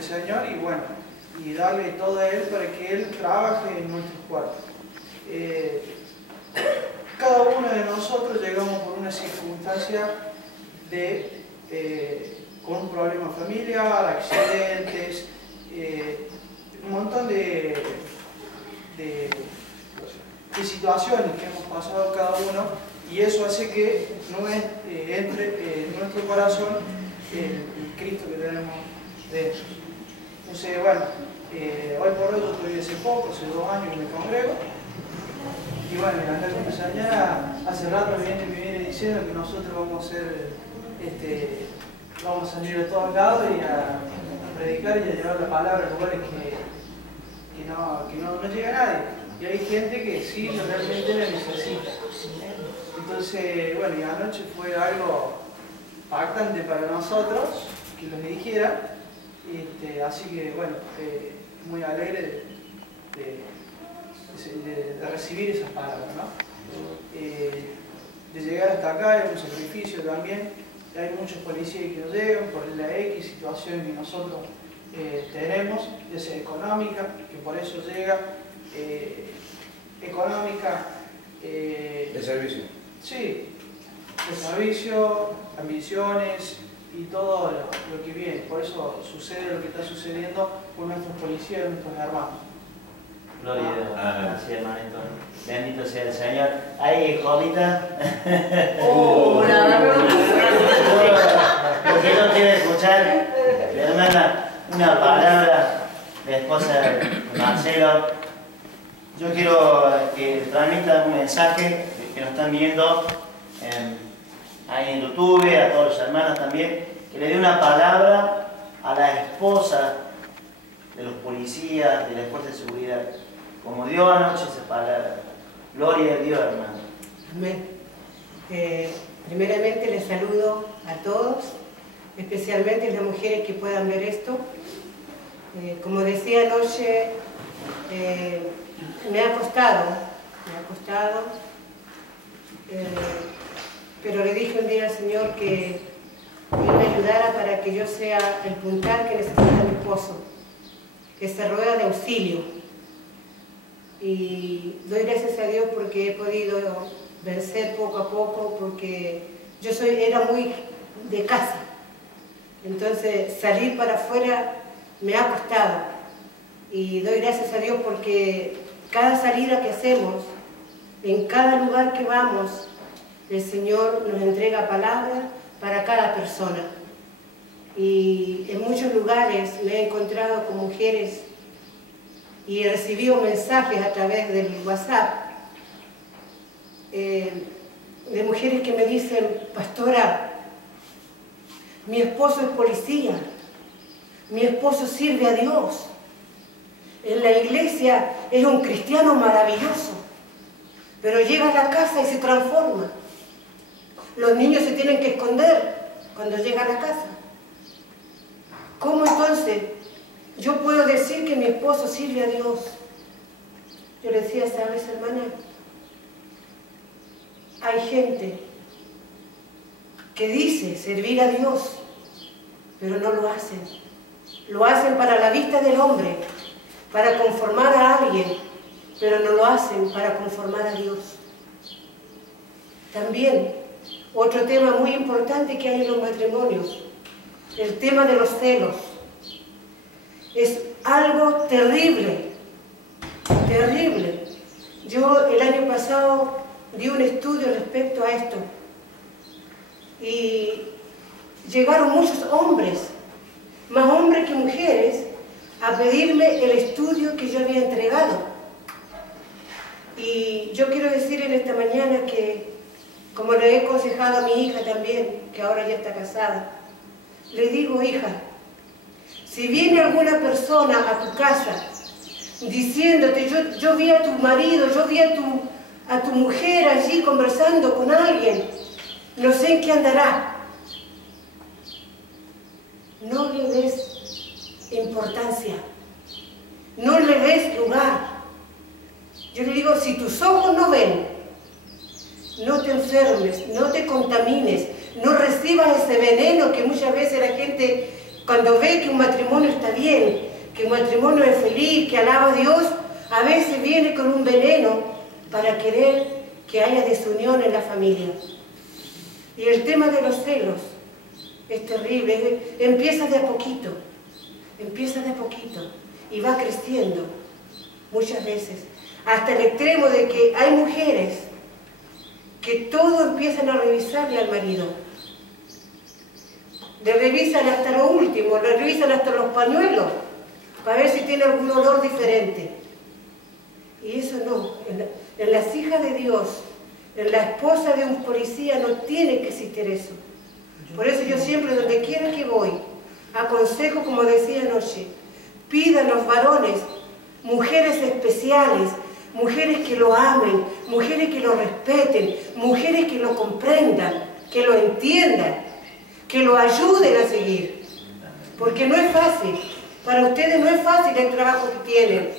del Señor y bueno, y darle todo a Él para que Él trabaje en nuestros cuerpos. Cada uno de nosotros llegamos por una circunstancia con un problema familiar, accidentes, un montón de situaciones que hemos pasado cada uno, y eso hace que no entre en nuestro corazón el Cristo que tenemos dentro. Entonces, bueno, hoy por hoy yo estoy hace poco, hace 2 años que me congrego, y bueno, acá con mi señora hace rato me viene diciendo que nosotros vamos a hacer, vamos a salir de todos lados y a predicar y a llevar la palabra a lugares que no llega a nadie. Y hay gente que sí realmente la necesita. Entonces, bueno, y anoche fue algo impactante para nosotros que los dirigiera. Así que, bueno, muy alegre de recibir esas palabras, ¿no? De llegar hasta acá es un sacrificio también. Hay muchos policías que no llegan por la X situación que nosotros tenemos, ya sea económica, que por eso llega, económica, de servicio. Sí, de servicio, ambiciones y todo lo que viene. Por eso sucede lo que está sucediendo con nuestros policías y nuestros hermanos. Gloria a Dios. Gracias, hermanito. Bendito sea el Señor. Ahí, Jolita. Porque yo quiero escuchar, hermana, una palabra de esposa de Marcelo. Yo quiero que transmita un mensaje que nos están viendo ahí en YouTube, a todos los hermanos también, que le dé una palabra a la esposa de los policías, de la fuerza de seguridad, como dio anoche esa palabra. Gloria a Dios, hermano. Amén. Primeramente les saludo a todos, especialmente las mujeres que puedan ver esto. Como decía anoche, me ha costado, pero le dije un día al Señor que Él me ayudara para que yo sea el puntal que necesita mi esposo, que se ruega de auxilio. Y doy gracias a Dios porque he podido vencer poco a poco, porque yo era muy de casa. Entonces salir para afuera me ha costado. Y doy gracias a Dios porque cada salida que hacemos, en cada lugar que vamos, el Señor nos entrega palabras para cada persona. Y en muchos lugares me he encontrado con mujeres y he recibido mensajes a través del WhatsApp de mujeres que me dicen: pastora, mi esposo es policía, mi esposo sirve a Dios, en la iglesia es un cristiano maravilloso, pero llega a la casa y se transforma. Los niños se tienen que esconder cuando llega a la casa. ¿Cómo entonces yo puedo decir que mi esposo sirve a Dios? Yo le decía, ¿sabes, hermana? Hay gente que dice servir a Dios, pero no lo hacen. Lo hacen para la vista del hombre, para conformar a alguien, pero no lo hacen para conformar a Dios. También, otro tema muy importante que hay en los matrimonios, el tema de los celos. Es algo terrible, terrible. Yo el año pasado di un estudio respecto a esto y llegaron muchos hombres, más hombres que mujeres, a pedirme el estudio que yo había entregado. Y yo quiero decir en esta mañana que, como le he aconsejado a mi hija también, que ahora ya está casada, le digo: hija, si viene alguna persona a tu casa diciéndote: yo vi a tu marido, yo vi a tu mujer allí conversando con alguien, no sé en qué andará, no le des importancia, no le des lugar. Yo le digo: si tus ojos no ven, no te enfermes, no te contamines, no recibas ese veneno que muchas veces la gente, cuando ve que un matrimonio está bien, que un matrimonio es feliz, que alaba a Dios, a veces viene con un veneno para querer que haya desunión en la familia. Y el tema de los celos es terrible, empieza de a poquito y va creciendo muchas veces, hasta el extremo de que hay mujeres que todo empiezan a revisarle al marido. Le revisan hasta lo último, le revisan hasta los pañuelos, para ver si tiene algún olor diferente. Y eso no, en las hijas de Dios, en la esposa de un policía no tiene que existir eso. Por eso yo siempre, donde quiera que voy, aconsejo, como decía anoche, pidan los varones mujeres especiales, mujeres que lo amen, mujeres que lo respeten, mujeres que lo comprendan, que lo entiendan, que lo ayuden a seguir. Porque no es fácil, para ustedes no es fácil el trabajo que tienen,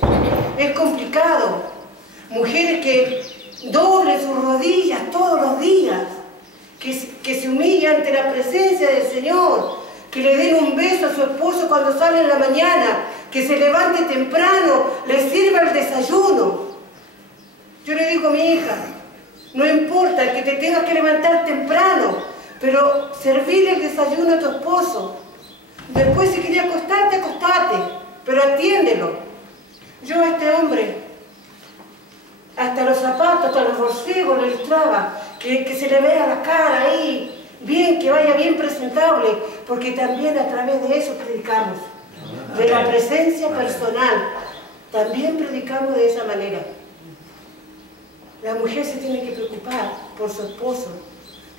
es complicado. Mujeres que doblen sus rodillas todos los días, que se humillan ante la presencia del Señor, que le den un beso a su esposo cuando sale en la mañana, que se levante temprano, le sirva el desayuno. Yo le digo a mi hija, no importa que te tengas que levantar temprano, pero servirle el desayuno a tu esposo. Después si quería acostarte, acostate, pero atiéndelo. Yo a este hombre, hasta los zapatos, hasta los borcegos le ilustraba, que se le vea la cara ahí, bien, que vaya bien presentable, porque también a través de eso predicamos, de la presencia personal, también predicamos de esa manera. La mujer se tiene que preocupar por su esposo,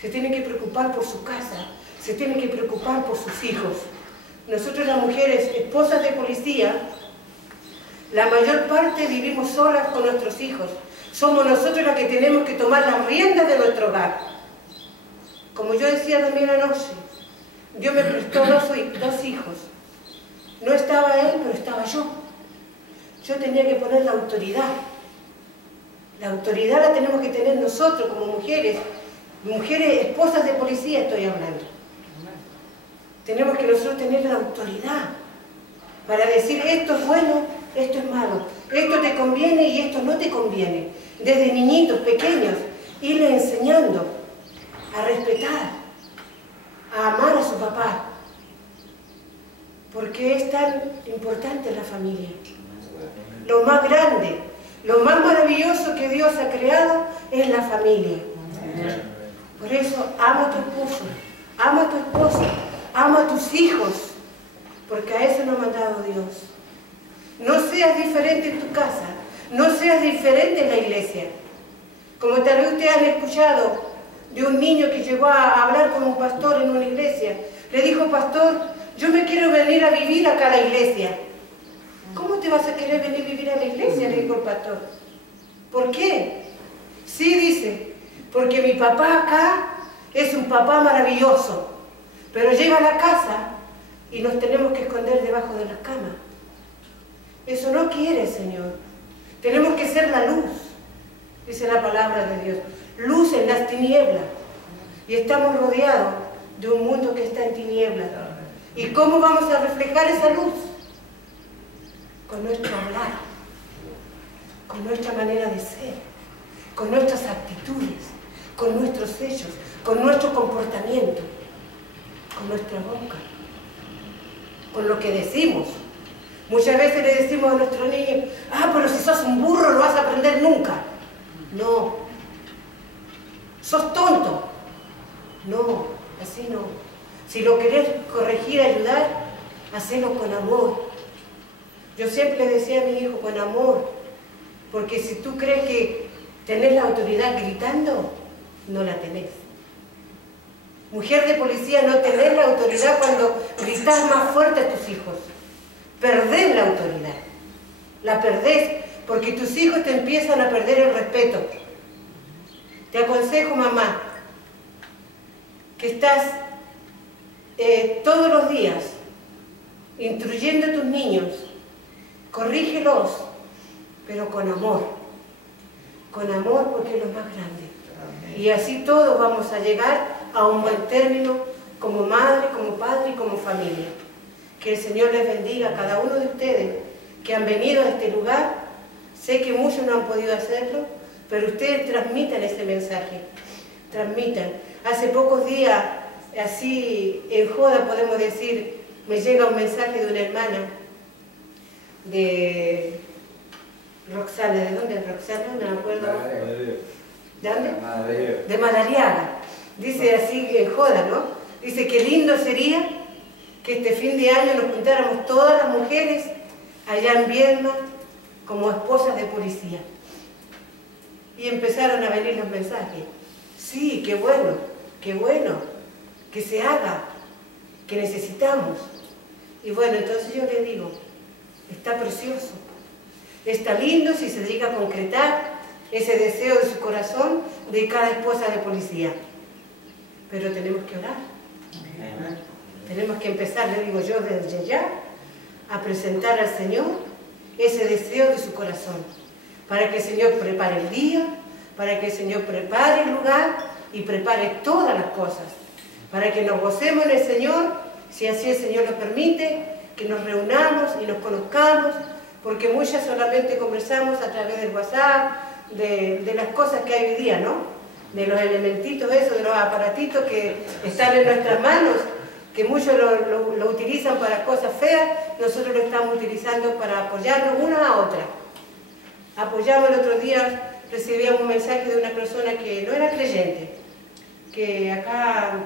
se tiene que preocupar por su casa, se tiene que preocupar por sus hijos. Nosotros las mujeres, esposas de policía, la mayor parte vivimos solas con nuestros hijos. Somos nosotros las que tenemos que tomar las riendas de nuestro hogar. Como yo decía también anoche, Dios me prestó dos hijos. No estaba él, pero estaba yo. Yo tenía que poner la autoridad. La autoridad la tenemos que tener nosotros como mujeres, esposas de policía estoy hablando. Tenemos que nosotros tener la autoridad para decir esto es bueno, esto es malo, esto te conviene y esto no te conviene. Desde niñitos pequeños, irle enseñando a respetar, a amar a su papá, porque es tan importante la familia. Lo más grande, lo más maravilloso que Dios ha creado es la familia. Por eso, ama a tu esposo, ama a tu esposa, ama a tus hijos, porque a eso nos ha mandado Dios. No seas diferente en tu casa, no seas diferente en la iglesia. Como tal vez ustedes han escuchado de un niño que llegó a hablar con un pastor en una iglesia. Le dijo, pastor, yo me quiero venir a vivir acá a la iglesia. ¿Cómo te vas a querer venir a vivir a la iglesia?, le dijo el pastor. ¿Por qué? Sí, dice, porque mi papá acá es un papá maravilloso, pero llega a la casa y nos tenemos que esconder debajo de las camas. Eso no quiere el Señor. Tenemos que ser la luz, dice la palabra de Dios. Luz en las tinieblas. Y estamos rodeados de un mundo que está en tinieblas. ¿Y cómo vamos a reflejar esa luz? Con nuestro hablar, con nuestra manera de ser, con nuestras actitudes, con nuestros hechos, con nuestro comportamiento, con nuestra boca, con lo que decimos. Muchas veces le decimos a nuestros niños, pero si sos un burro no vas a aprender nunca. No. ¿Sos tonto? No, así no. Si lo querés corregir, ayudar, hacelo con amor. Yo siempre le decía a mi hijo, con amor, porque si tú crees que tenés la autoridad gritando, no la tenés. Mujer de policía, no tenés la autoridad cuando gritás más fuerte a tus hijos. Perdés la autoridad. La perdés porque tus hijos te empiezan a perder el respeto. Te aconsejo, mamá, que estás todos los días instruyendo a tus niños, corrígelos, pero con amor. Con amor porque es lo más grande. Y así todos vamos a llegar a un buen término como madre, como padre y como familia. Que el Señor les bendiga a cada uno de ustedes que han venido a este lugar. Sé que muchos no han podido hacerlo, pero ustedes transmitan ese mensaje, transmitan. Hace pocos días, así en joda podemos decir, me llega un mensaje de una hermana de Roxana. ¿De dónde es Roxana? No me acuerdo. ¿De dónde? De Madariaga. Dice así en joda, ¿no? Dice que lindo sería que este fin de año nos juntáramos todas las mujeres allá en Viedma como esposas de policía. Y empezaron a venir los mensajes. Sí, qué bueno, que se haga, que necesitamos. Y bueno, entonces yo les digo, está precioso, está lindo si se llega a concretar ese deseo de su corazón de cada esposa de policía. Pero tenemos que orar. Tenemos que empezar, le digo yo, desde ya, a presentar al Señor ese deseo de su corazón, para que el Señor prepare el día, para que el Señor prepare el lugar y prepare todas las cosas, para que nos gocemos en el Señor, si así el Señor lo permite, que nos reunamos y nos conozcamos, porque muchas solamente conversamos a través del WhatsApp, de las cosas que hay hoy día, ¿no? De los elementitos esos, de los aparatitos que están en nuestras manos, que muchos lo utilizan para cosas feas, nosotros lo estamos utilizando para apoyarnos una a otra. Apoyamos el otro día, recibíamos un mensaje de una persona que no era creyente, que acá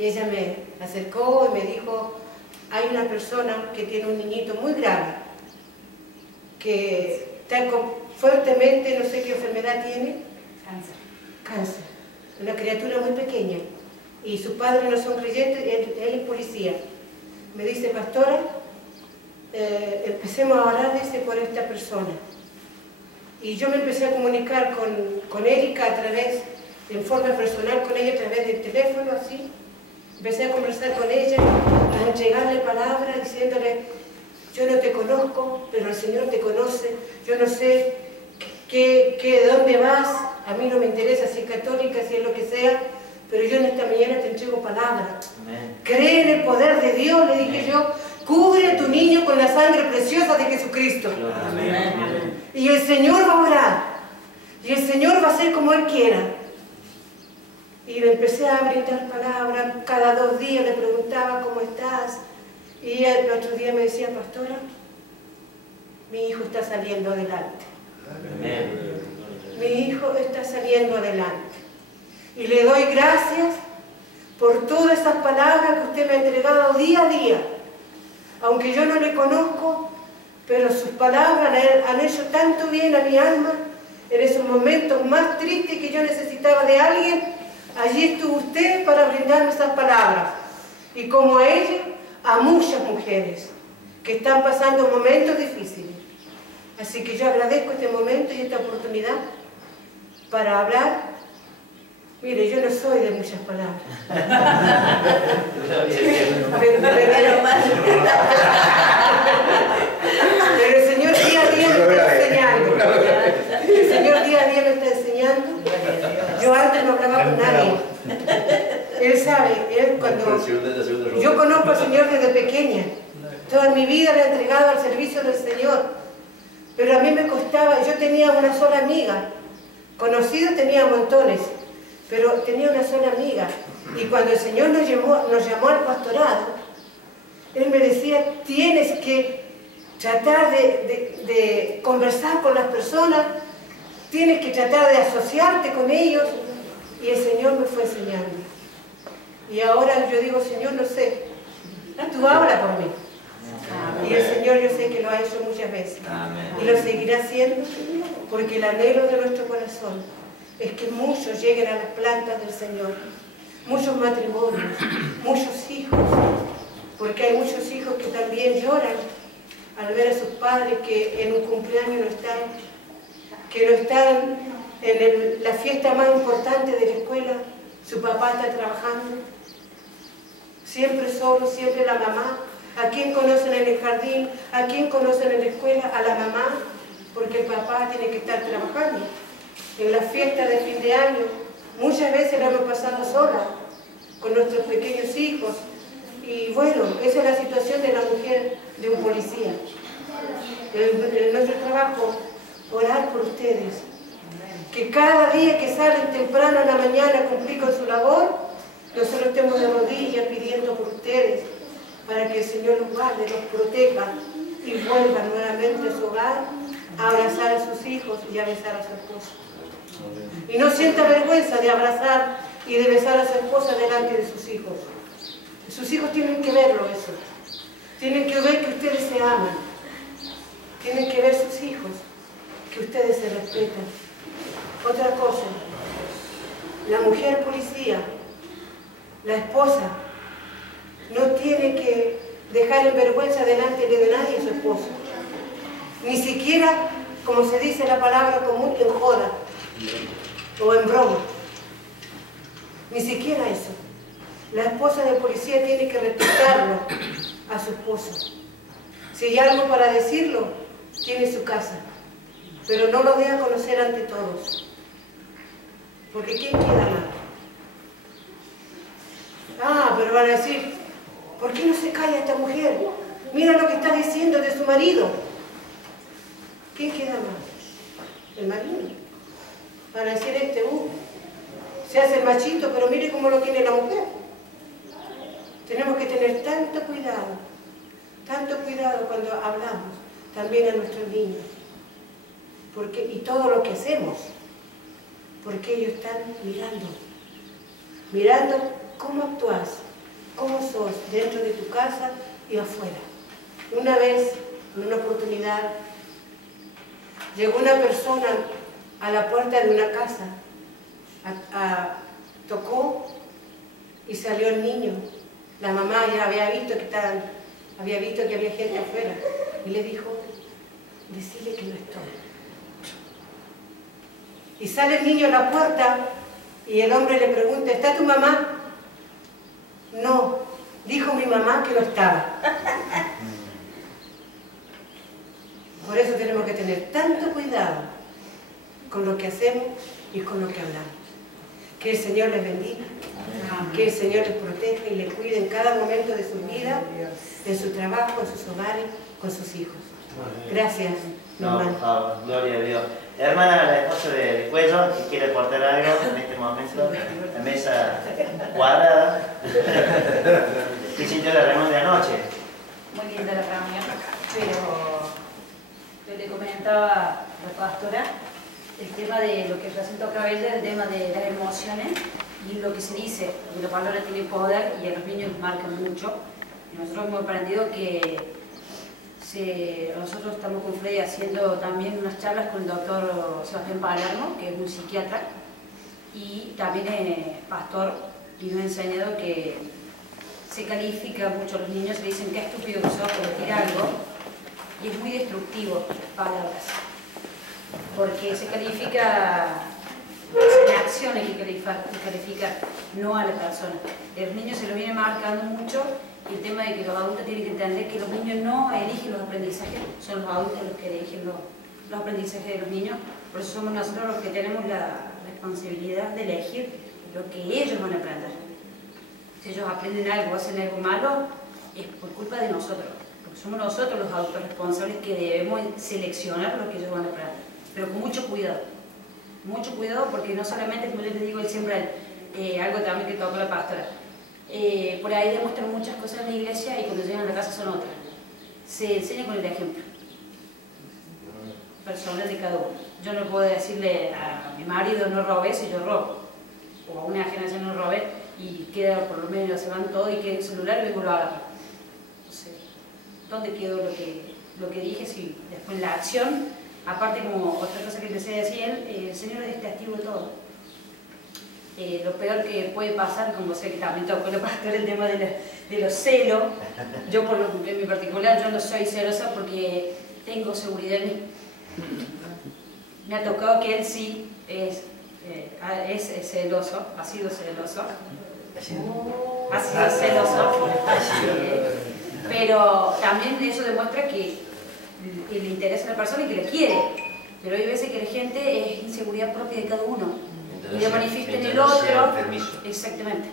ella me acercó y me dijo, hay una persona que tiene un niñito muy grave, que está fuertemente, no sé qué enfermedad tiene. Cáncer. Una criatura muy pequeña. Y sus padres no son creyentes, él es policía. Me dice, pastora, empecemos a orar, dice, por esta persona. Y yo me empecé a comunicar con Erika a través, en forma personal con ella, a través del teléfono, así. Empecé a conversar con ella, a entregarle palabras, diciéndole, yo no te conozco, pero el Señor te conoce, yo no sé de dónde vas, a mí no me interesa si es católica, si es lo que sea, pero yo en esta mañana te entrego palabra. Cree en el poder de Dios, le dije yo, cubre a tu niño con la sangre preciosa de Jesucristo. Amén. Y el Señor va a orar, y el Señor va a hacer como Él quiera. Y le empecé a brindar palabras, cada 2 días le preguntaba, ¿cómo estás? Y el otro día me decía, pastora, mi hijo está saliendo adelante. Amén. Mi hijo está saliendo adelante. Y le doy gracias por todas esas palabras que usted me ha entregado día a día. Aunque yo no le conozco, pero sus palabras han hecho tanto bien a mi alma en esos momentos más tristes que yo necesitaba de alguien. Allí estuvo usted para brindarme esas palabras. Y como a ella, a muchas mujeres que están pasando momentos difíciles. Así que yo agradezco este momento y esta oportunidad para hablar. Mire, yo no soy de muchas palabras. Pero el Señor día a día me está enseñando. El Señor día a día me está enseñando. Yo antes no hablaba con nadie. Él sabe, yo conozco al Señor desde pequeña. Toda mi vida le he entregado al servicio del Señor. Pero a mí me costaba, yo tenía una sola amiga. Conocidos tenía montones, pero tenía una sola amiga. Y cuando el Señor nos llamó al pastorado, Él me decía, tienes que tratar de conversar con las personas, tienes que tratar de asociarte con ellos. Y el Señor me fue enseñando. Y ahora yo digo, Señor, no sé, tú habla por mí. Y el Señor yo sé que lo ha hecho muchas veces. Y lo seguirá haciendo, porque el anhelo de nuestro corazón es que muchos lleguen a las plantas del Señor. Muchos matrimonios, muchos hijos, porque hay muchos hijos que también lloran al ver a sus padres que en un cumpleaños no están, que no están en la fiesta más importante de la escuela, su papá está trabajando, siempre solo, siempre la mamá. ¿A quién conocen en el jardín? ¿A quién conocen en la escuela? A la mamá, porque el papá tiene que estar trabajando. En la fiesta de fin de año, muchas veces la hemos pasado sola, con nuestros pequeños hijos, Y bueno, esa es la situación de la mujer de un policía. Nuestro trabajo, orar por ustedes. Que cada día que salen temprano en la mañana a cumplir con su labor, nosotros estemos de rodillas pidiendo por ustedes, para que el Señor los guarde, los proteja y vuelvan nuevamente a su hogar, a abrazar a sus hijos y a besar a su esposa. Y no sienta vergüenza de abrazar y de besar a su esposa delante de sus hijos. Sus hijos tienen que verlo eso. Tienen que ver que ustedes se aman. Tienen que ver sus hijos, que ustedes se respetan. Otra cosa, la mujer policía, la esposa, no tiene que dejar en vergüenza delante de nadie a su esposo. Ni siquiera, como se dice la palabra común, en joda o en broma. Ni siquiera eso. La esposa del policía tiene que respetarlo a su esposo. Si hay algo para decirlo, tiene su casa. Pero no lo dé a conocer ante todos. Porque ¿quién queda mal? Ah, pero van a decir, ¿por qué no se calla esta mujer? Mira lo que está diciendo de su marido. ¿Quién queda mal? El marido. Van a decir se hace el machito, pero mire cómo lo tiene la mujer. Tenemos que tener tanto cuidado cuando hablamos, también a nuestros niños. Y todo lo que hacemos, porque ellos están mirando cómo actúas, cómo sos dentro de tu casa y afuera. Una vez, en una oportunidad, llegó una persona a la puerta de una casa, tocó y salió el niño. La mamá ya había visto que había gente afuera y le dijo, decile que no estoy. Y sale el niño a la puerta y el hombre le pregunta, ¿está tu mamá? No, dijo mi mamá que no estaba. Por eso tenemos que tener tanto cuidado con lo que hacemos y con lo que hablamos. Que el Señor les bendiga, que el Señor les proteja y les cuide en cada momento de su vida, en su trabajo, en sus hogares, con sus hijos. Gracias, hermano. Por favor, gloria a Dios. Hermana, la esposa de Cuello, que quiere aportar algo en este momento, la mesa cuadrada. ¿Qué sintió la reunión de anoche? Muy linda la reunión, pero yo le comentaba a la pastora el tema de lo que presentó Cabella, el tema de las emociones y lo que se dice, que la palabra tiene poder y a los niños marcan mucho. Y nosotros hemos aprendido que nosotros estamos con Freddy haciendo también unas charlas con el doctor Sebastián Palermo, que es un psiquiatra, y también pastor, y nos ha enseñado que se califica mucho a los niños, se dicen qué estúpido que sos por decir algo, y es muy destructivo palabras, porque se califica, son acciones que califican, no a la persona. A los niños se lo viene marcando mucho. Y el tema de que los adultos tienen que entender que los niños no eligen los aprendizajes, son los adultos los que eligen los aprendizajes de los niños. Por eso somos nosotros los que tenemos la responsabilidad de elegir lo que ellos van a aprender. Si ellos aprenden algo o hacen algo malo, es por culpa de nosotros, porque somos nosotros los adultos responsables que debemos seleccionar lo que ellos van a aprender, pero con mucho cuidado porque no solamente, como yo les digo siempre, algo también que tocó la pastora, por ahí demuestran muchas cosas en la iglesia y cuando llegan a la casa son otras. Se enseña con el ejemplo personal de cada uno. Yo no puedo decirle a mi marido no robes si yo robo, o a una generación no robe y queda por lo menos, se van todo y queda el celular y luego lo agarro. Entonces, ¿dónde quedó lo que dije? Si después en la acción, aparte como otra cosa que empecé a decir, el Señor es testigo de todo. Lo peor que puede pasar, como sé que también tocó la pastora, el tema de los celos. Yo en mi particular, yo no soy celosa porque tengo seguridad en mí. Me ha tocado que él sí es celoso, ha sido celoso. Pero también eso demuestra que le interesa a la persona y que le quiere. Pero hay veces que la gente es inseguridad propia de cada uno. Y lo manifiesta en el otro, exactamente,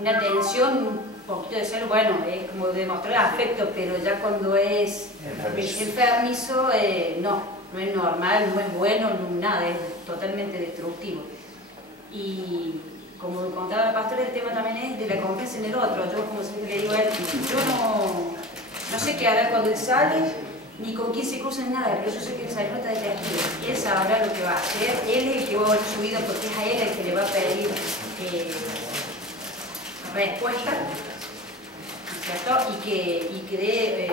una tensión poquito de celo, bueno, es como demostrar afecto, pero ya cuando es enfermizo, no es normal, no es bueno, no, nada, es totalmente destructivo. Y como contaba el pastor, el tema también es de la confianza en el otro. Yo, como siempre le digo a él, yo no sé qué hará cuando él sale, ni con quién se cruza, ni nada, pero yo sé que el Señor está detrás de él. Él sabrá lo que va a hacer, él es el que va a volver su vida, porque es a él el que le va a pedir respuesta, ¿cierto? Y que dé,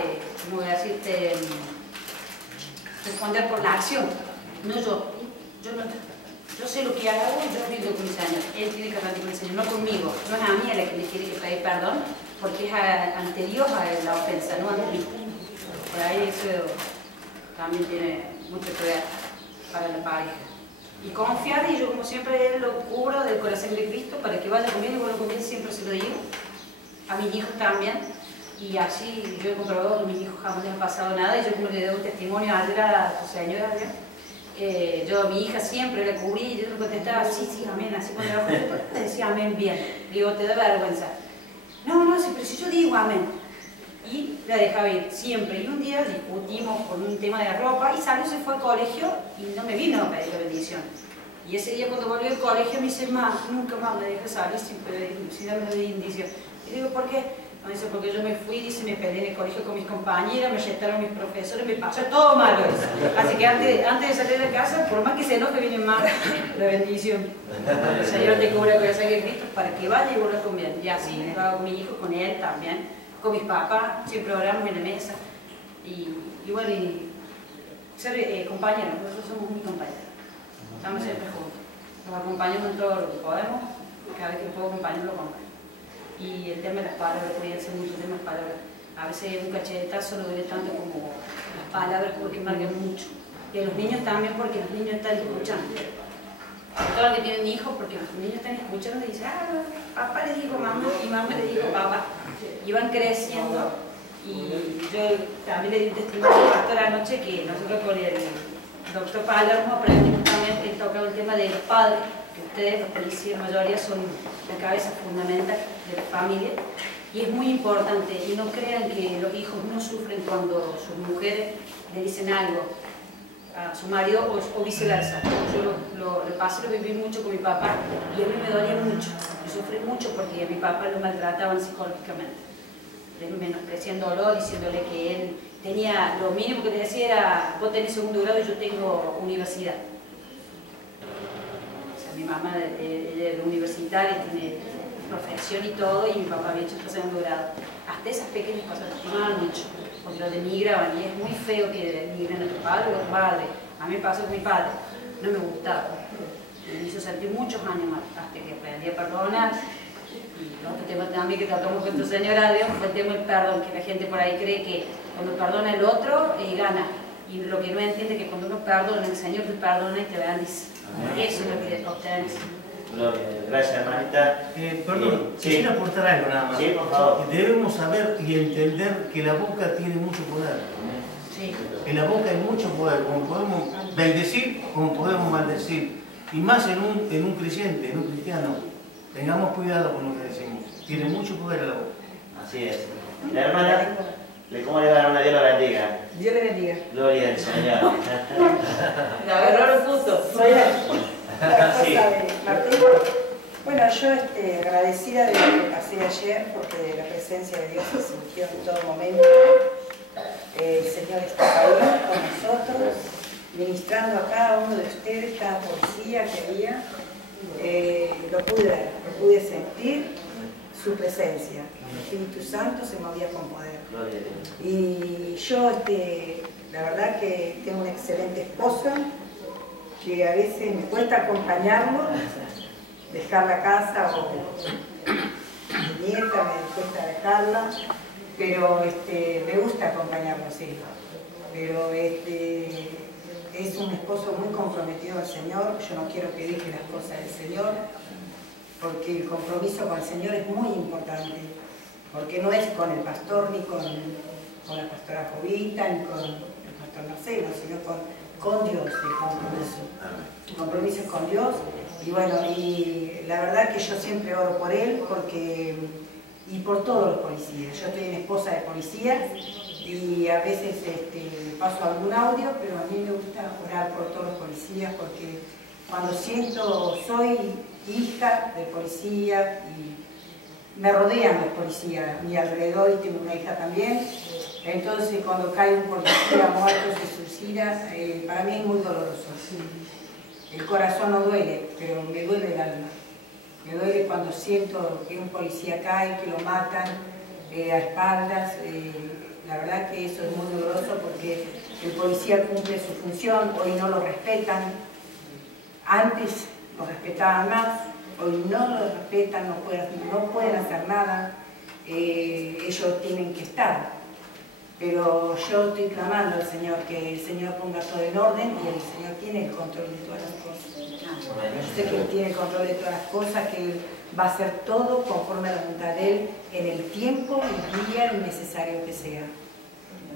como decirte, responder por la acción, no yo. Yo sé lo que hago, yo rindo con el Señor. Él tiene que rendir con el Señor, no conmigo. No es a mí a la que le tiene que pedir perdón, porque es ante Dios a la ofensa, no ante mí. Por ahí eso también tiene mucho que ver para la pareja. Y confiar, y yo como siempre lo cubro del corazón de Cristo para que vaya conmigo, y bueno, conmigo siempre se lo digo. A mis hijos también. Y así yo he comprobado que a mis hijos jamás les ha pasado nada, y yo como le doy un testimonio ayer a tu señora, yo a mi hija siempre la cubrí y yo le contestaba, sí, amén, así cuando era joven, te decía amén bien. Digo, te da vergüenza. No, sí, pero si yo digo amén. Y la dejaba ir, siempre. Y un día discutimos por un tema de ropa y salió, se fue al colegio y no me vino a pedir la bendición. Y ese día cuando volvió al colegio me dice, nunca más me dejes salir sin darme la bendición. Y digo, ¿por qué? No, dice, porque yo me fui, dice, me peleé en el colegio con mis compañeras, me retaron mis profesores, me pasó todo malo eso. Así que antes de salir de casa, por más que se enoje, viene más la bendición. El Señor te cubre con el sangre de Cristo para que vaya y vuelva con bien. Y así lo hago con mi hijo, con él también, con mis papás, siempre oramos en la mesa. Y bueno, y ser compañeros, nosotros somos muy compañeros. Estamos siempre juntos. Nos acompañamos en todo lo que podemos, cada vez que puedo acompañarlo, lo acompaño. Y el tema de las palabras, podría ser mucho tema de las palabras. A veces un cachetazo no duele tanto como las palabras, porque marcan mucho. Y a los niños también, porque los niños están escuchando. Sobre todo los que tienen hijos, porque los niños están escuchando y dicen, papá le dijo mamá y mamá le dijo papá. Y van creciendo. Y yo también le di un testimonio al pastor anoche que nosotros con el doctor Palermo aprendimos también que tocaba el tema de los padres, que ustedes, los policías, la mayoría, son la cabeza fundamental de la familia, y es muy importante. Y no crean que los hijos no sufren cuando sus mujeres le dicen algo a su marido o viceversa. Yo lo pasé, lo viví mucho con mi papá, y a mí me dolía mucho, yo sufrí mucho porque a mi papá lo maltrataban psicológicamente, menospreciándolo, diciéndole que él tenía, lo mínimo que le decía era, vos tenés segundo grado y yo tengo universidad. Mi mamá es universitaria, tiene profesión y todo, y mi papá había hecho hasta segundo grado. Hasta esas pequeñas cosas nos tomaban mucho, porque lo denigraban, y es muy feo que denigren a tu padre o a tu padre. A mí me pasó con mi padre, no me gustaba. Me hizo sentir muchos años más, hasta que aprendí a perdonar. Y otro tema también que tratamos con tu señora Dios fue el tema del perdón, que la gente por ahí cree que cuando perdona el otro, gana. Y lo que no entiende es que cuando uno perdona, el Señor te perdona y te bendice. Eso es lo que obtenés. Gracias, hermanita. Perdón, quisiera aportar algo nada más. Sí, por favor. Debemos saber y entender que la boca tiene mucho poder. Sí. En la boca hay mucho poder, como podemos bendecir, como podemos maldecir. Y más en un creyente, en un cristiano. Tengamos cuidado con lo que decimos. Tiene mucho poder la boca. Así es. La hermana, ¿cómo le va a dar una Dios la bendiga? Dios le bendiga. Gloria al Señor. Me agarró el punto. Soy la esposa Sí. de Martín. Bueno, yo agradecida de lo que pasé ayer, porque la presencia de Dios se sintió en todo momento. El Señor está ahí con nosotros, ministrando a cada uno de ustedes, cada policía que había. Lo pude sentir, su presencia. El Espíritu Santo se movía con poder. Y yo, la verdad que tengo una excelente esposa, que a veces me cuesta acompañarlo, dejar la casa, o mi nieta me cuesta dejarla, pero me gusta acompañarlo, sí. Pero es un esposo muy comprometido al Señor. Yo no quiero que deje las cosas del Señor, porque el compromiso con el Señor es muy importante, porque no es con el pastor, ni con la pastora Jovita, ni con el pastor Marcelo, sino con Dios el compromiso. El compromiso es con Dios, y bueno, y la verdad que yo siempre oro por él, porque y por todos los policías. Yo estoy en esposa de policía y a veces paso algún audio, pero a mí me gusta orar por todos los policías porque cuando soy hija de policía y me rodean los policías a mi alrededor y tengo una hija también, entonces cuando cae un policía muerto, se suicida, para mí es muy doloroso. El corazón no duele, pero me duele el alma. Me duele cuando siento que un policía cae, que lo matan a espaldas. La verdad que eso es muy doloroso porque el policía cumple su función, hoy no lo respetan. Antes lo respetaban más, hoy no lo respetan, no pueden hacer nada. Ellos tienen que estar. Pero yo estoy clamando al Señor que el Señor ponga todo en orden y el Señor tiene el control de todas las cosas. Yo sé que Él tiene el control de todas las cosas, que Él va a hacer todo conforme a la voluntad de Él en el tiempo, el día necesario que sea.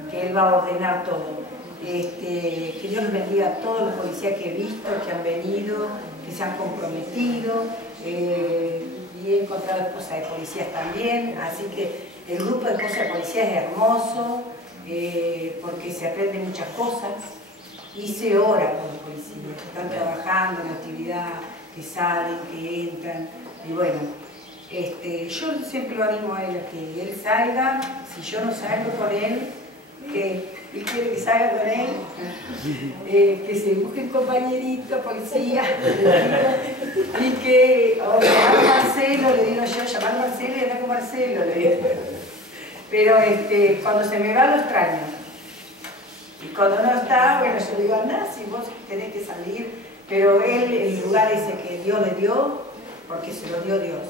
Que Él va a ordenar todo. Que Dios los bendiga a todos los policías que he visto, que han venido, que se han comprometido. Y he encontrado esposas de policías también, así que el grupo de esposas de policías es hermoso, porque se aprenden muchas cosas y se ora por los policías, que están trabajando en la actividad, que salen, que entran, y bueno, yo siempre lo animo a él a que él salga. Si yo no salgo con él, que él quiere que salga con él, que se busque un compañerito, policía, y que, o llamar a Marcelo, le digo yo, llamar a Marcelo y andar con Marcelo, le digo. Pero cuando se me va lo extraño. Y cuando no está, bueno, yo le digo, anda, si vos tenés que salir, pero él, el lugar ese que Dios le dio, porque se lo dio Dios,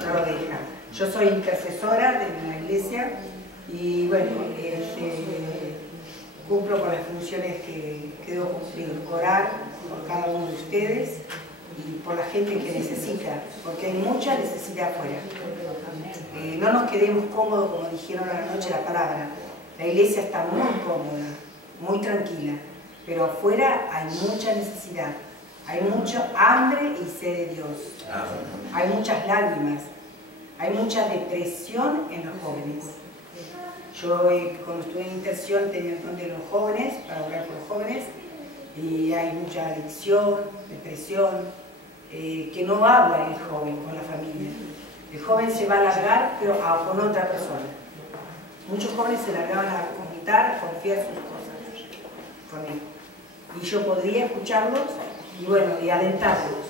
no lo deja. Yo soy intercesora de la iglesia y bueno, cumplo con las funciones que debo cumplir, orar por cada uno de ustedes y por la gente que necesita, porque hay mucha necesidad afuera. No nos quedemos cómodos, como dijeron a la noche la palabra. La iglesia está muy cómoda, muy tranquila, pero afuera hay mucha necesidad, hay mucho hambre y sed de Dios, hay muchas lágrimas, hay mucha depresión en los jóvenes. Yo cuando estuve en intercesión tenía el don de los jóvenes, para orar por los jóvenes, y hay mucha adicción, depresión, que no habla el joven con la familia. El joven se va a largar, pero con otra persona. Muchos jóvenes se largaban a contar, a confiar sus cosas con él. Y yo podría escucharlos y bueno, y alentarlos.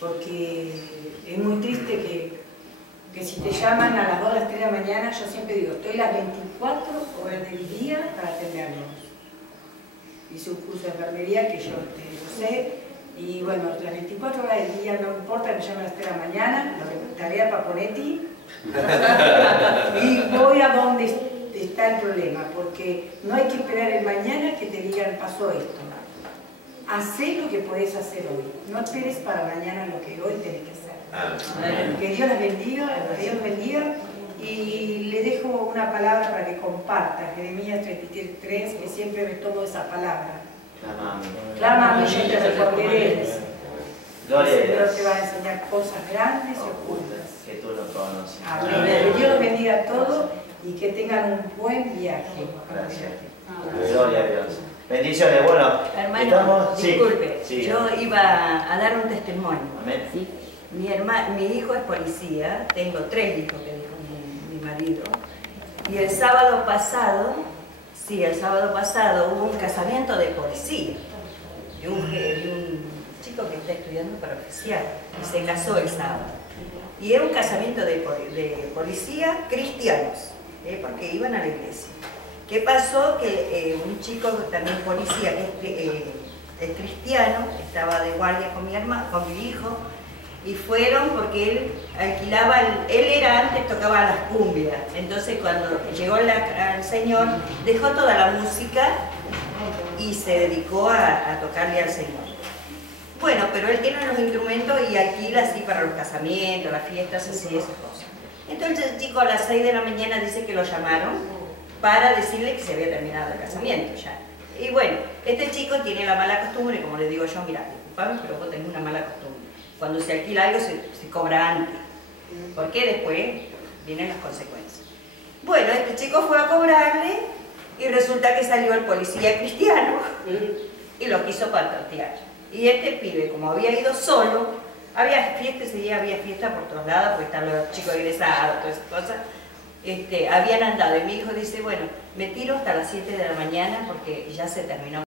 Porque es muy triste que si te llaman a las 2 o las 3 de la mañana, yo siempre digo, estoy las 24 horas del día para atenderlos. Hice un curso de enfermería que yo lo sé. Y bueno, las 24 horas del día, no importa que me llamen a las 3 de la mañana, tarea para Ponetti, y voy a donde está el problema, porque no hay que esperar el mañana que te digan pasó esto. Hacé lo que podés hacer hoy, no esperes para mañana lo que hoy tenés que hacer. Que Dios las bendiga, que Dios bendiga, y le dejo una palabra para que comparta, Jeremías 33, que siempre me tomo esa palabra. Clama a mí, yo te responderé. Dios te va a enseñar cosas grandes y ocultas. Que tú lo conoces. Amén. Que Dios los bendiga a todos y que tengan un buen viaje. Gracias. Gloria a Dios. Bendiciones. Bueno, hermano, disculpe, sí, yo iba a dar un testimonio. Amén. ¿Sí? Mi hijo es policía, tengo 3 hijos que dijo mi marido, y el sábado pasado hubo un casamiento de policía, de un chico que está estudiando para oficial, y se casó el sábado. Y era un casamiento de policía cristianos, porque iban a la iglesia. ¿Qué pasó? Que un chico también policía, que es cristiano, estaba de guardia con mi hijo, y fueron porque él alquilaba, antes tocaba las cumbias, entonces cuando llegó al Señor dejó toda la música y se dedicó a tocarle al Señor. Bueno, pero él tiene los instrumentos y alquila así para los casamientos, las fiestas, así, esas cosas. Entonces el chico a las 6 de la mañana dice que lo llamaron para decirle que se había terminado el casamiento ya. Y bueno, este chico tiene la mala costumbre, como le digo yo, mira, disculpame, pero vos tenés una mala costumbre. Cuando se alquila algo se cobra antes, porque después vienen las consecuencias. Bueno, este chico fue a cobrarle y resulta que salió el policía cristiano y lo quiso patrotear. Y este pibe, como había ido solo, había fiesta ese día, había fiesta por todos lados, porque están los chicos egresados, todas esas cosas, habían andado. Y mi hijo dice, bueno, me tiro hasta las 7 de la mañana porque ya se terminó.